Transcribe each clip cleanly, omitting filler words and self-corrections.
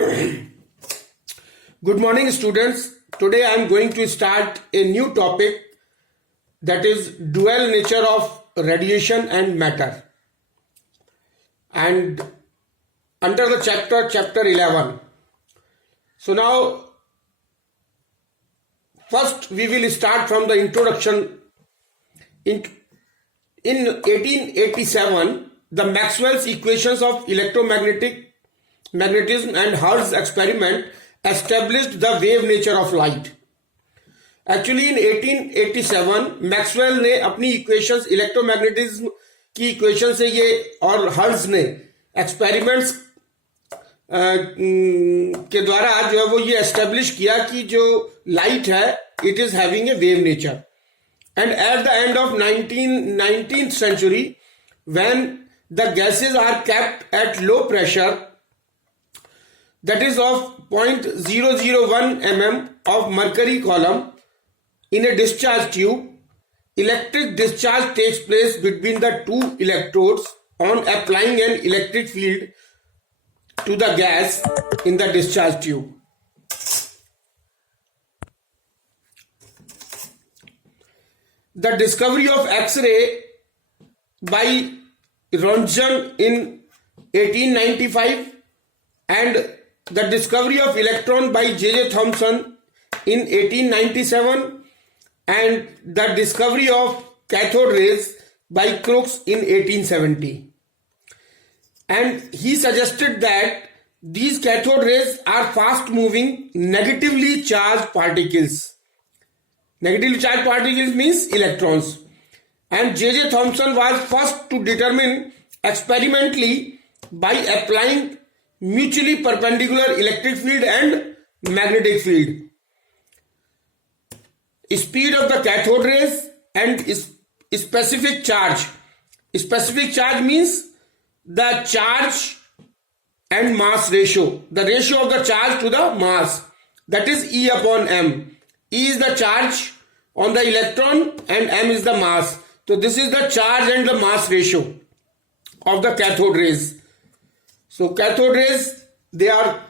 Good morning, students. Today I am going to start a new topic, that is dual nature of radiation and matter, and under the chapter 11. So now first we will start from the introduction. In 1887, the Maxwell's equations of magnetism and Hertz experiment established the wave nature of light. Actually in 1887 Maxwell ने अपनी equations electromagnetism की equation से ये और hertz ने experiments के द्वारा जो है वो ये एस्टेब्लिश किया कि जो लाइट है it is having a wave nature. And at the end of 19th century, when the gases are kept at low pressure, that is of 0.001 mm of mercury column in a discharge tube, electric discharge takes place between the two electrodes on applying an electric field to the gas in the discharge tube. The discovery of X-ray by Röntgen in 1895 and the discovery of electron by J.J. Thomson in 1897 and the discovery of cathode rays by Crookes in 1870. And he suggested that these cathode rays are fast moving negatively charged particles. Negatively charged particles means electrons. And J.J. Thomson was first to determine experimentally by applying mutually perpendicular electric field and magnetic field. Speed of the cathode rays and specific charge. Specific charge means the charge and mass ratio. The ratio of the charge to the mass. That is E upon m. E is the charge on the electron and m is the mass. So this is the charge and the mass ratio of the cathode rays. So cathode rays, they are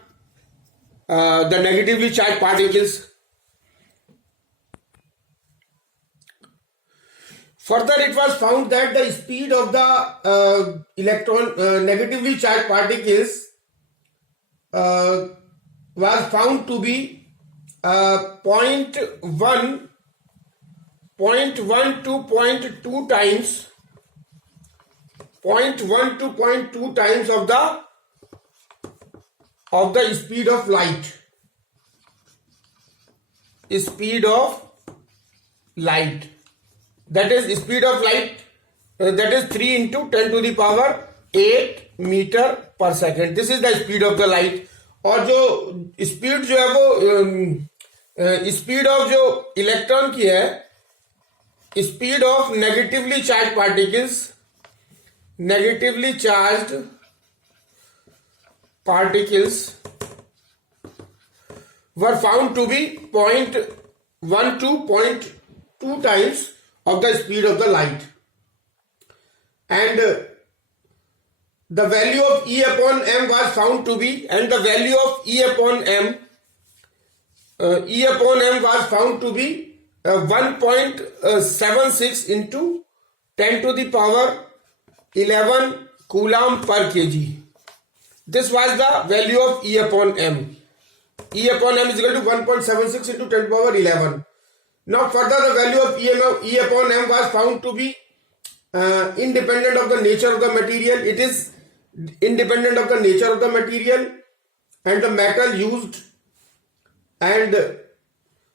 the negatively charged particles. Further, it was found that the speed of the negatively charged particles was found to be 0.1 to 0.2 times 0.1 to 0.2 times of the speed of light. Speed of light, that is speed of light, that is 3 into 10 to the power 8 meter per second. This is the speed of the light. और जो speed जो है वो speed of जो electron की है, speed of negatively charge particles were found to be 0.1 to 0.2 times of the speed of the light. And the value of E upon m was found to be, and the value of E upon m was found to be 1.76 into 10 to the power 11 coulomb per kg. This was the value of E upon m. E upon m is equal to 1.76 into 10 to the power 11. Now further, the value of E upon m was found to be independent of the nature of the material. It is independent of the nature of the material and the metal used and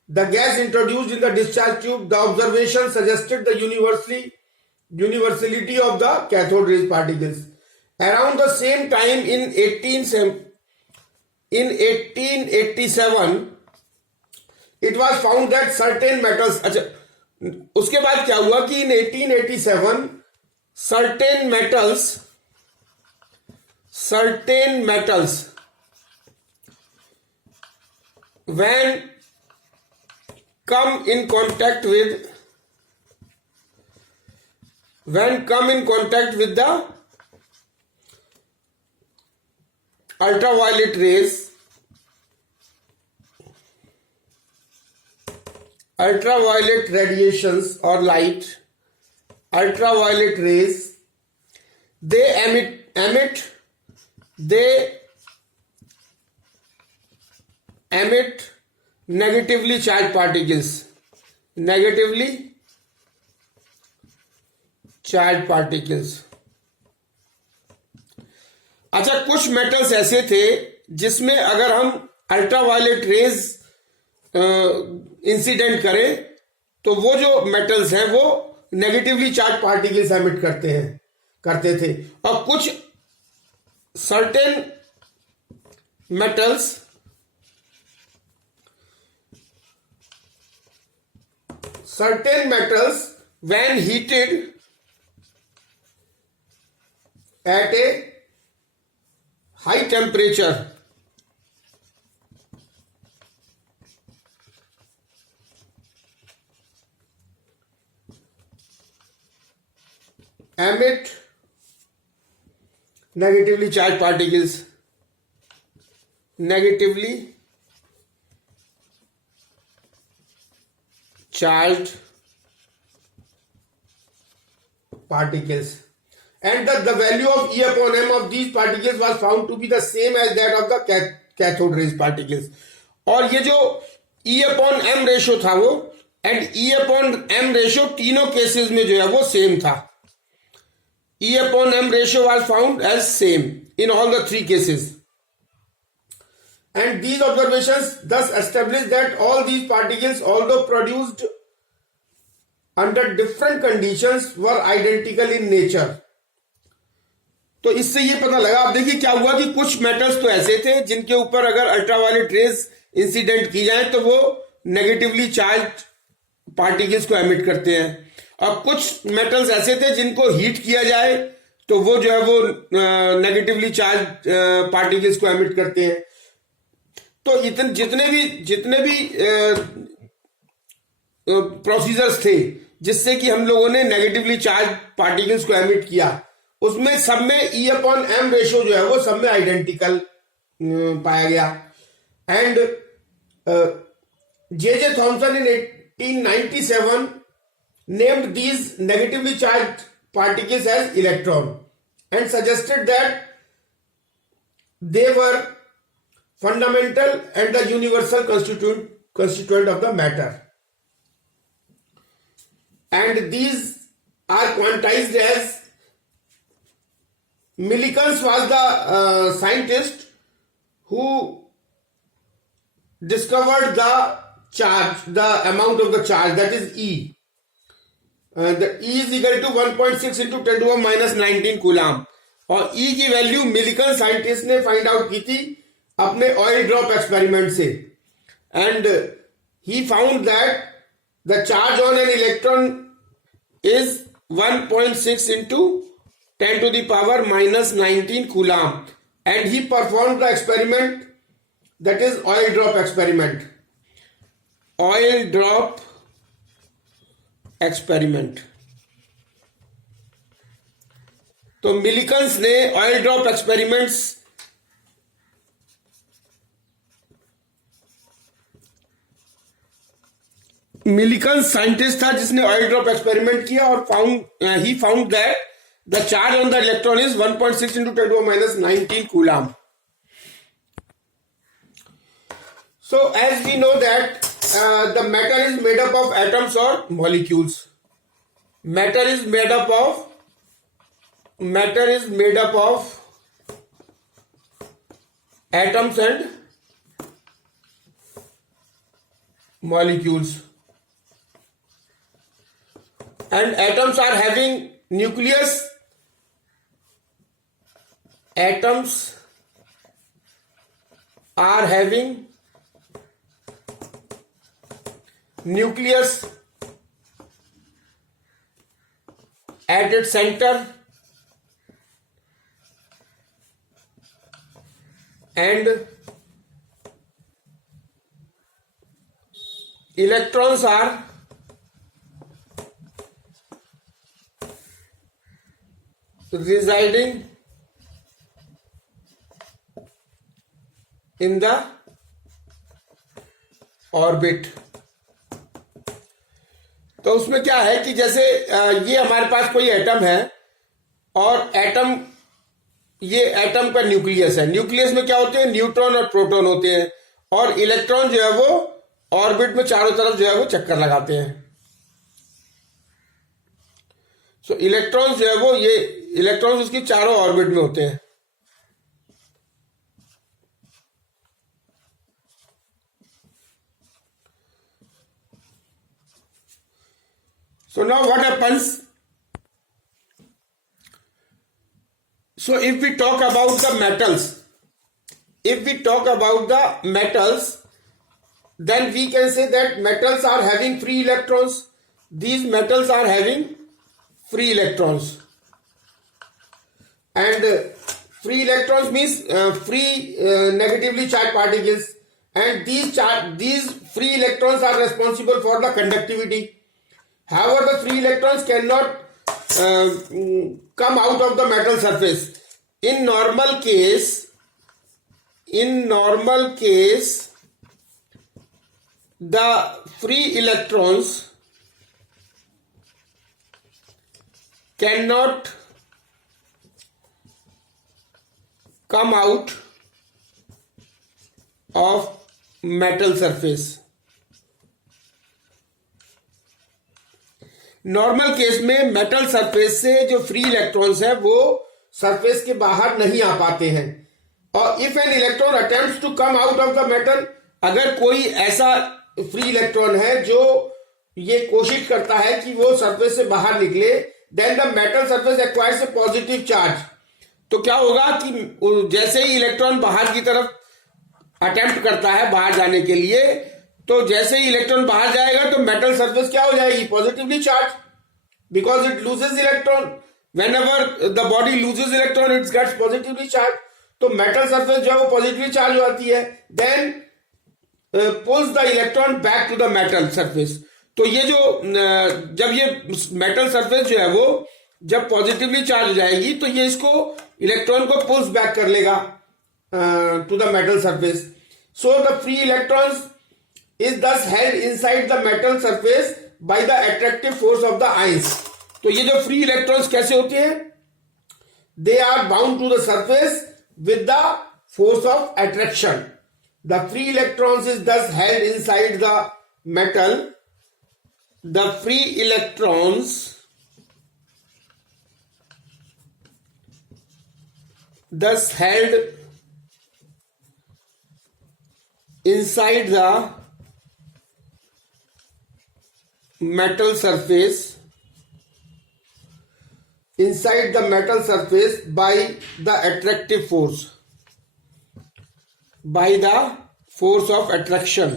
the gas introduced in the discharge tube. The observation suggested the universality of the cathode rays particles. Around the same time in 1887 it was found that certain metals. अच्छा, उसके बाद क्या हुआ कि in 1887 certain metals when come in contact with the ultraviolet rays ultraviolet radiations or light, ultraviolet rays, they emit negatively charged particles. Negatively charged particles. अच्छा, कुछ metals ऐसे थे जिसमें अगर हम अल्ट्रावायलेट रेज इंसिडेंट करें तो वो जो मेटल्स हैं वो नेगेटिवली चार्ज पार्टिकल्स एमिट करते थे, और कुछ certain metals when heated at a high temperature emit negatively charged particles. Negatively charged particles, and the value of E upon m of these particles was found to be the same as that of the cathode rays particles. और ये जो E upon m ratio था वो and E upon m ratio तीनों cases में जो है वो सेम था. E upon m ratio was found as same in all the three cases. And these observations thus established that all these particles, although produced under different conditions, were identical in nature. तो इससे ये पता लगा, आप देखिए क्या हुआ कि कुछ मेटल्स तो ऐसे थे जिनके ऊपर अगर अल्ट्रावायलेट रेज इंसिडेंट की जाए तो वो नेगेटिवली चार्ज पार्टिकल्स को एमिट करते हैं, और कुछ मेटल्स ऐसे थे जिनको हीट किया जाए तो वो जो है वो नेगेटिवली चार्ज पार्टिकल्स को एमिट करते हैं. तो जितने भी प्रोसीजर्स थे जिससे कि हम लोगों ने नेगेटिवली चार्ज पार्टिकल्स को एमिट किया, उसमें सब में E अपॉन m रेशो जो है वो सब में आइडेंटिकल पाया गया. And J.J. Thomson in 1897 named these negatively charged particles as electron and suggested that they were fundamental and the universal constituent of the matter, and these are quantized as Millikan was the scientist who discovered the charge, the amount of the charge, that is E. The E is equal to 1.6 into 10 to the minus 19 coulomb, और E की value Millikan scientist ने find out की थी अपने oil drop experiment से, and he found that the charge on an electron is 1.6 into 10 to the power minus 19 coulomb, and he performed the experiment, that is oil drop experiment. Oil drop experiment. तो Millikan's ने oil drop experiments Millikan scientist था जिसने oil drop experiment किया और he found that the charge on the electron is 1.6 into 10 to the minus 19 coulomb. So as we know that the matter is made up of atoms or molecules. Matter is made up of atoms and molecules, and atoms are having nucleus. Atoms are having nucleus at its center and electrons are residing in the orbit. तो उसमें क्या है कि जैसे ये हमारे पास कोई atom है और एटम, ये एटम का न्यूक्लियस है। न्यूक्लियस में क्या होते हैं, न्यूट्रॉन और प्रोटॉन होते हैं, और इलेक्ट्रॉन जो है वो ऑर्बिट में चारों तरफ जो है वो चक्कर लगाते हैं। सो इलेक्ट्रॉन्स जो है वो, ये इलेक्ट्रॉन्स उसकी चारों ऑर्बिट में होते हैं। So now what happens? So if we talk about the metals, then we can say that metals are having free electrons. These metals are having free electrons, and free electrons means free negatively charged particles, and these free electrons are responsible for the conductivity. However, the free electrons cannot come out of the metal surface. In normal case, the free electrons cannot come out of metal surface. Normal case में metal surface से जो free electrons है वो surface के बाहर नहीं आ पाते हैं। और if an electron attempts to come out of the metal, अगर कोई ऐसा फ्री इलेक्ट्रॉन है जो ये कोशिश करता है कि वो सरफेस से बाहर निकले, then the metal surface acquires a positive charge. तो क्या होगा कि जैसे ही इलेक्ट्रॉन बाहर की तरफ अटेम्प्ट करता है बाहर जाने के लिए, तो जैसे ही इलेक्ट्रॉन बाहर जाएगा तो मेटल सरफेस क्या हो जाएगी, positively charge, because it loses electron. Whenever the body loses electron it gets positively charge. तो मेटल सरफेस जो है वो पॉजिटिवली चार्ज हो जाती है, then pulls the electron back to the metal surface. तो ये जो जब ये मेटल सरफेस जो है वो जब पॉजिटिवली चार्ज हो जाएगी तो ये इसको इलेक्ट्रॉन को पुल्स बैक कर लेगा to the metal surface. So the free electrons is thus held inside the metal surface by the attractive force of the ions. तो ये जो free electrons कैसे होते हैं, they are bound to the surface with the force of attraction. The free electrons is thus held inside the metal. The free electrons thus held inside the metal surface by the attractive force, by the force of attraction,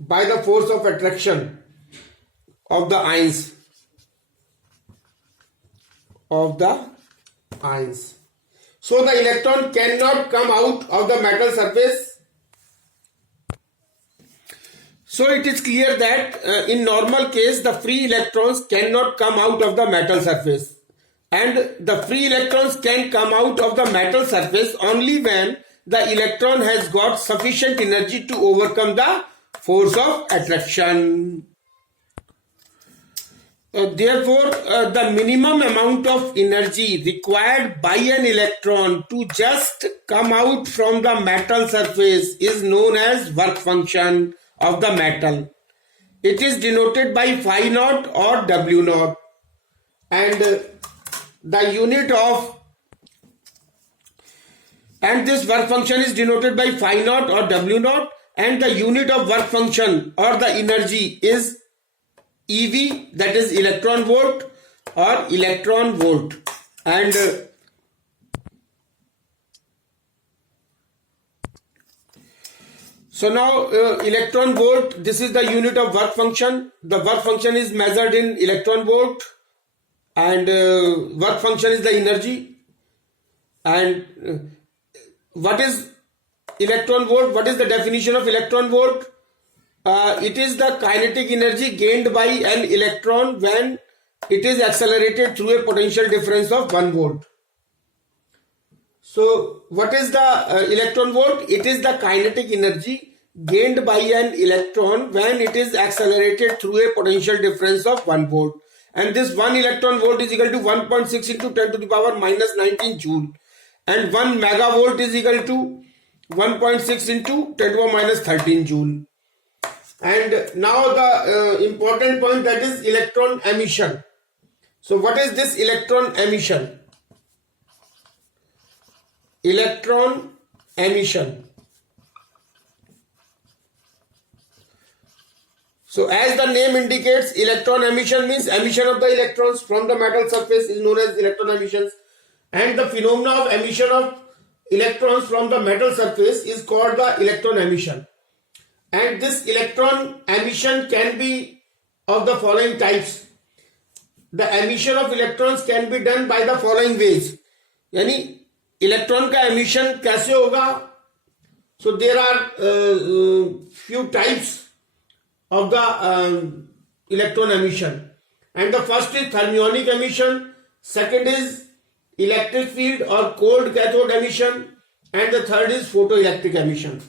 by the force of attraction of the ions, so the electron cannot come out of the metal surface. So it is clear that in normal case the free electrons cannot come out of the metal surface, and the free electrons can come out of the metal surface only when the electron has got sufficient energy to overcome the force of attraction. Therefore, the minimum amount of energy required by an electron to just come out from the metal surface is known as work function of the metal. It is denoted by phi naught or W naught, and the unit of, and this work function is denoted by phi naught or W naught, and the unit of work function or the energy is EV, that is electron volt or electron volt. And so now electron volt, this is the unit of work function. The work function is measured in electron volt, and work function is the energy. And what is electron volt? What is the definition of electron volt? It is the kinetic energy gained by an electron when it is accelerated through a potential difference of 1 volt. So what is the electron volt? It is the kinetic energy gained by an electron when it is accelerated through a potential difference of 1 volt. And this 1 electron volt is equal to 1.6 into 10 to the power minus 19 joule. And 1 megavolt is equal to 1.6 into 10 to the power minus 13 joule. And now the important point, that is electron emission. So what is this electron emission? Electron emission. So as the name indicates, electron emission means emission of the electrons from the metal surface is known as electron emissions. And the phenomena of emission of electrons from the metal surface is called the electron emission. And this electron emission can be of the following types. The emission of electrons can be done by the following ways. यानी electron का emission कैसे होगा? So there are few types of the electron emission, and the first is thermionic emission, second is electric field or cold cathode emission, and the third is photoelectric emission.